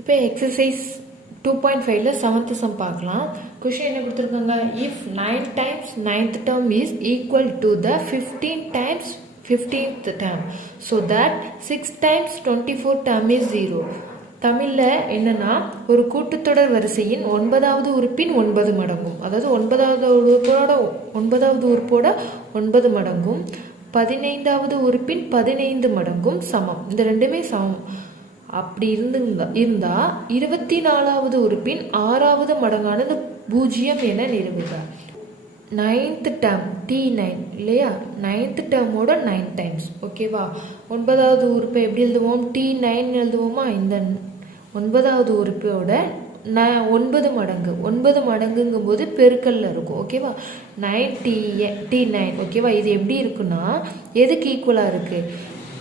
இப்போ exercise 2.5ல 7th some பார்க்கலாம். Question என்ன கொடுத்துருக்காங்க? If 9 times 9th term is equal to the 15 times 15th term so that 6 times 24 term is 0. தமிழில் என்னன்னா, ஒரு கூட்டுத்தொடர் வரிசையின் 9வது உறுப்பின் 9 மடங்கும், அதாவது 9வது உறுப்போட 9 மடங்கும் 15வது உறுப்பின் 15 மடங்கும் சமம். இந்த ரெண்டுமே சமம். அப்படி இருந்தா 24வது உறுப்பின் 6வது மடங்கானது 0 என நிரூபித்தார். 9th டேர்ம் T9 இல்லையா? 9th டேர்மோட 9 times. ஓகேவா? 9வது உறுப்பை எப்படி எழுதுவோம்? T9 எழுதுவோமா? இந்த 9வது உறுப்போட 9 மடங்கு, 9 மடங்குங்கும் போது பெருக்கல்ல இருக்கும். ஓகேவா? 9T9. ஓகேவா? இது எப்படி இருக்குன்னா, எதுக்கு ஈக்குவலாக இருக்கு?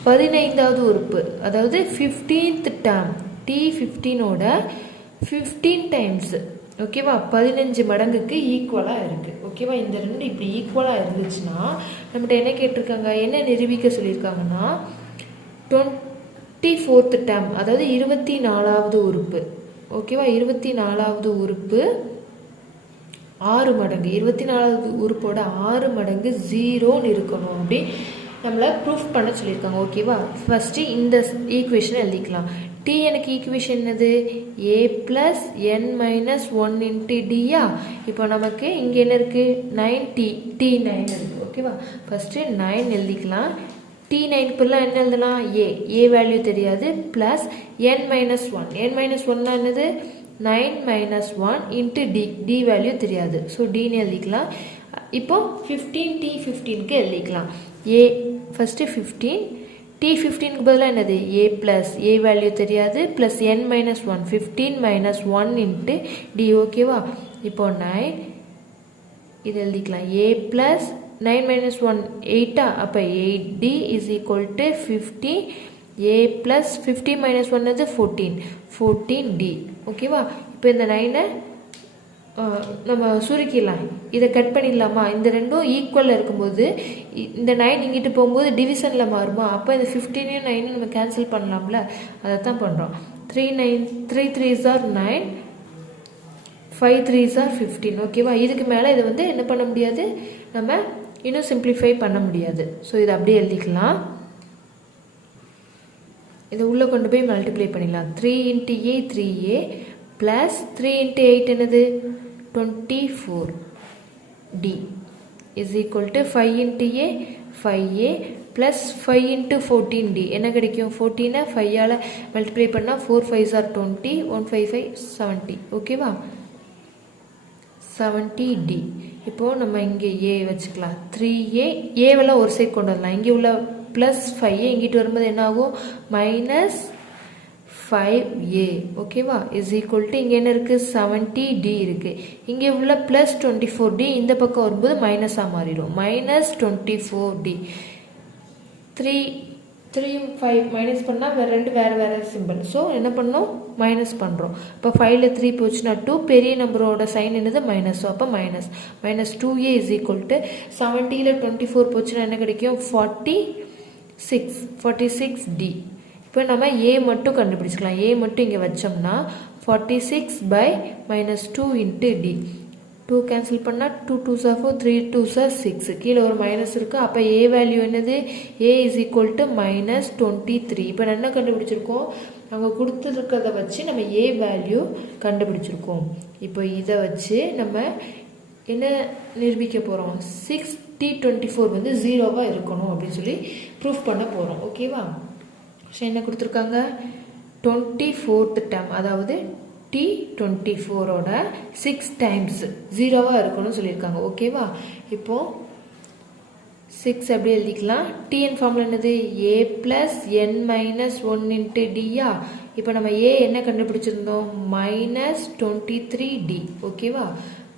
15வது உறுப்பு, அதாவது 15th டேர்ம் T15ஓட 15 டைம்ஸ். ஓகேவா? 15 மடங்குக்கு ஈக்குவலாக இருக்குது. ஓகேவா? இந்த ரெண்டு இப்படி ஈக்குவலாக இருந்துச்சுன்னா நம்மகிட்ட என்ன கேட்டிருக்காங்க, என்ன நிரூபிக்க சொல்லியிருக்காங்கன்னா 24th டேர்ம், அதாவது 24வது உறுப்பு. ஓகேவா? 24வது உறுப்பு 6 மடங்கு, 24வது உறுப்போட 6 மடங்கு 0ன்னு இருக்கணும். அப்படி நம்மளை ப்ரூஃப் பண்ண சொல்லியிருக்காங்க. ஓகேவா? ஃபஸ்ட்டு இந்த ஈக்குவேஷனை எழுதிக்கலாம். டி எனக்கு ஈக்குவேஷன் என்னது? a + n - 1 × dயா. இப்போ நமக்கு இங்கே என்ன இருக்குது? 9T9 இருக்குது. ஓகேவா? ஃபஸ்ட்டு 9 எழுதிக்கலாம். T9 இப்பெல்லாம் என்ன எழுதலாம்? a வேல்யூ தெரியாது, ப்ளஸ் n - 1. n - 1 என்னது? 9 - 1 × d வேல்யூ தெரியாது. ஸோ dன்னு எழுதிக்கலாம். இப்போ 15T15க்கு எழுதிக்கலாம். a ஃபஸ்ட்டு 15, T15க்கு பதிலாக என்னது? a ப்ளஸ் a வேல்யூ தெரியாது, ப்ளஸ் n - 1, 15 - 1 × d. ஓகேவா? இப்போ 9 இது எழுதிக்கலாம். a plus 9 - 1 8. அப்போ 8d is equal to 50. a plus 50 - 1 அது 14d. ஓகேவா? இப்போ இந்த 9 நம்ம சுருக்கிடலாம். இதை கட் பண்ணிடலாமா? இந்த ரெண்டும் ஈக்குவலில் இருக்கும்போது இந்த 9 இங்கிட்டு போகும்போது டிவிஷனில் மாறுமா? அப்போ இந்த 15 9 நம்ம கேன்சல் பண்ணலாம்ல, அதை தான் பண்ணுறோம். 3 3s are 9, 5 3s are 15. ஓகேவா? இதுக்கு மேலே இதை வந்து என்ன பண்ண முடியாது, நம்ம இன்னும் சிம்பிளிஃபை பண்ண முடியாது. ஸோ இதை அப்படியே எழுதிக்கலாம். இதை உள்ளே கொண்டு போய் மல்டிப்ளை பண்ணிடலாம். 3 × a 3a ப்ளஸ் 3 × 8 என்னது? 24d is equal to 5 × a 5a plus 5 × 14d. என்ன கிடைக்கும்? 14 5ஆல் மல்டிப்ளை பண்ணால் 4 5s are 20, 1 5 5 70. ஓகேவா? 70d. இப்போது நம்ம இங்கே a வச்சுக்கலாம். 3a ஏவெல்லாம் ஒரு சைட் கொண்டு வரலாம். இங்கே உள்ள ப்ளஸ் 5a இங்கிட்டு வரும்போது என்ன ஆகும்? Minus 5a. ஓகேவா? இஸ் ஈக்குவல் டு இங்கே என்ன இருக்குது? 70d இருக்குது. இங்கே உள்ள ப்ளஸ் 24d இந்த பக்கம் வரும்போது மைனஸாக மாறிடும். Minus 24d. 3 5 மைனஸ் பண்ணால் வேறு சிம்பிள். ஸோ என்ன பண்ணோம்? மைனஸ் பண்ணுறோம். இப்போ 5ல் 3 போச்சுன்னா 2, பெரிய நம்பரோட சைன் என்னது? மைனஸ். ஸோ அப்போ minus 2a is equal to 70ல் 24 போச்சுன்னா என்ன கிடைக்கும்? 46d. இப்போ நம்ம a மட்டும் கண்டுபிடிச்சிக்கலாம். a மட்டும் இங்கே வச்சோம்னா 46/-2 × d. 2 கேன்சல் பண்ணால் 2 2s are 4, 3 2s are 6. கீழே ஒரு மைனஸ் இருக்குது. அப்போ a வேல்யூ என்னது? a is equal to -23. இப்போ நம்ம என்ன கண்டுபிடிச்சிருக்கோம்? அவங்க கொடுத்துருக்கிறத வச்சு நம்ம a வேல்யூ கண்டுபிடிச்சிருக்கோம். இப்போ இதை வச்சு நம்ம என்ன நிரூபிக்க போகிறோம்? 6T24 வந்து 0வாக இருக்கணும் அப்படின்னு சொல்லி ப்ரூஃப் பண்ண போகிறோம். ஓகேவா? ஸோ என்ன கொடுத்துருக்காங்க? 24th டேர்ம், அதாவது T24ஓட 6 டைம்ஸ் 0வாக இருக்கணும்னு சொல்லியிருக்காங்க. ஓகேவா? இப்போது 6 எப்படி எழுதிக்கலாம்? tn ஃபார்முலா என்னது? a plus n - 1 × dயா. இப்போ நம்ம a என்ன கண்டுபிடிச்சிருந்தோம்? -23d. ஓகேவா?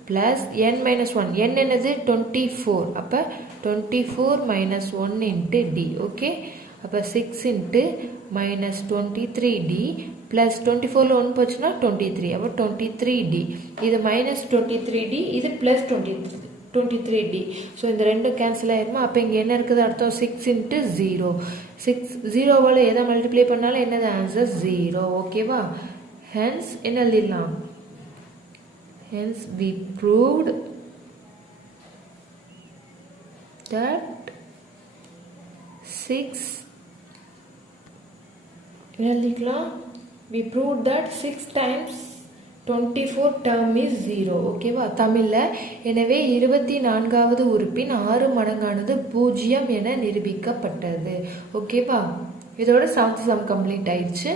ப்ளஸ் n - 1, n என்னது? 24. அப்போ 24 - 1 × d. ஓகே? அப்போ 6 × -23d ப்ளஸ் 24ல் 1 போச்சுன்னா 23. அப்போ 23d. இது -23d, இது ப்ளஸ் 23d. ஸோ இந்த ரெண்டும் கேன்சல் ஆயிருமா? அப்போ இங்கே என்ன இருக்குது அர்த்தம்? 6 × 0. 6 0வால் எதை மல்டிப்ளை பண்ணாலும் என்னது ஆன்சர்? 0. ஓகேவா? ஹென்ஸ் என்ன எழுதிடலாம், hence we proved that 6 எழுதிக்கலாம், we proved that 6 times 24 term is 0. ஓகேவா தமிழில். எனவே 24வது உறுப்பின் 6 மடங்கானது 0 என நிரூபிக்கப்பட்டது. ஓகேவா, இதோட 7th sum கம்ப்ளீட் ஆயிடுச்சு.